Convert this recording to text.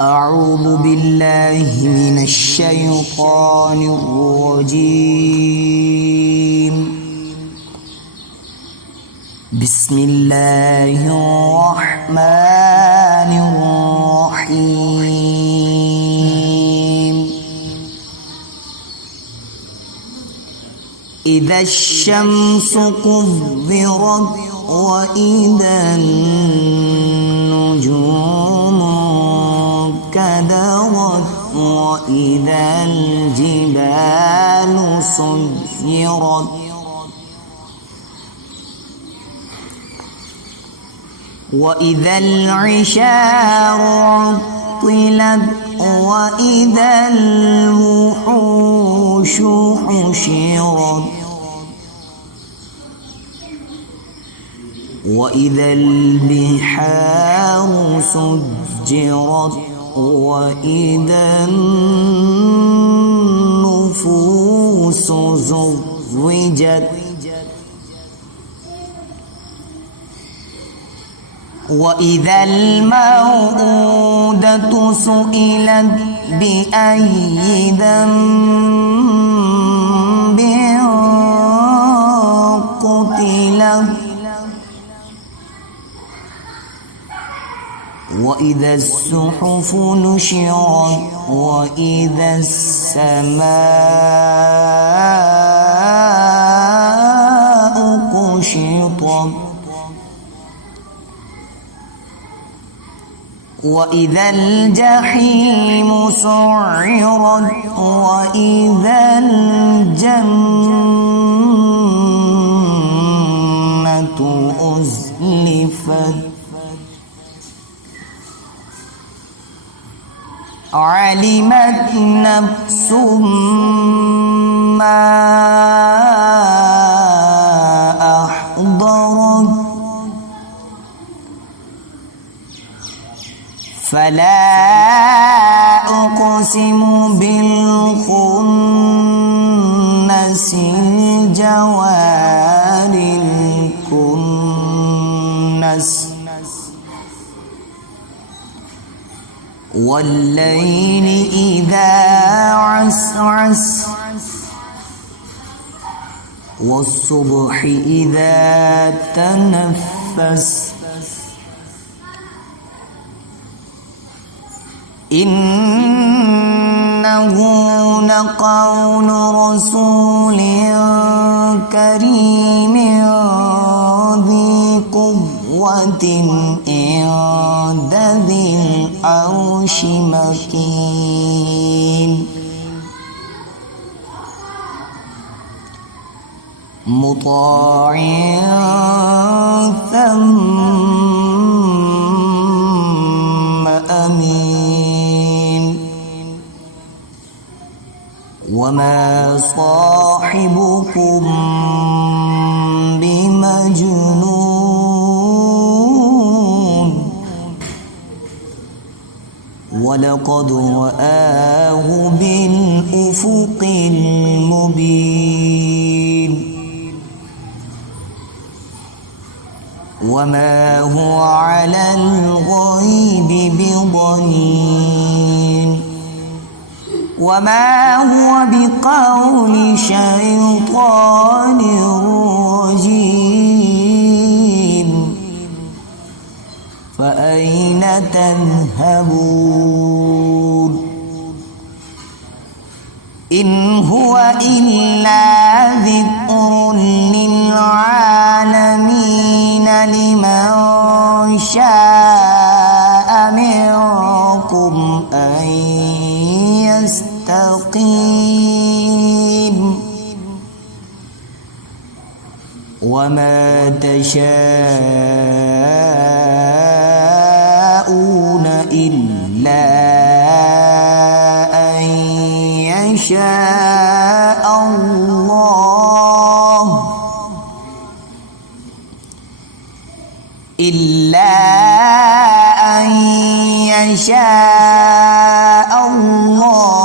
أعوذ بالله من الشيطان الرجيم. بسم الله الرحمن الرحيم. إذا الشمس كورت وإذا النجوم كدرت وإذا الجبال سيرت وإذا العشار عطلت وإذا الوحوش حشرت وإذا البحار سجرت وإذا النفوس زوجت وإذا الموءودة سئلت بأي ذنب قتلت وإذا الصحف نشرت وإذا السماء كشطت وإذا الجحيم سعرت وإذا الجنة أزلفت علمت نفس ما أحضرت فلا أقسم بالخنس الجوار الكنس والليل إذا عسعس والصبح إذا تنفس إنه لقول رسول كريم ذي قوة عند ذي العرش مكين مطاع ثم أمين وما صاحبكم بمجنون ولقد رآه بالأفق المبين وما هو على الغيب بضنين وما هو بقول شيطان رجيم فأين تذهبون إن هو إلا ذكر للعالمين لمن شاء منكم أن يستقيم وما تشاءون إلا أن يشاء الله إلا أن يشاء الله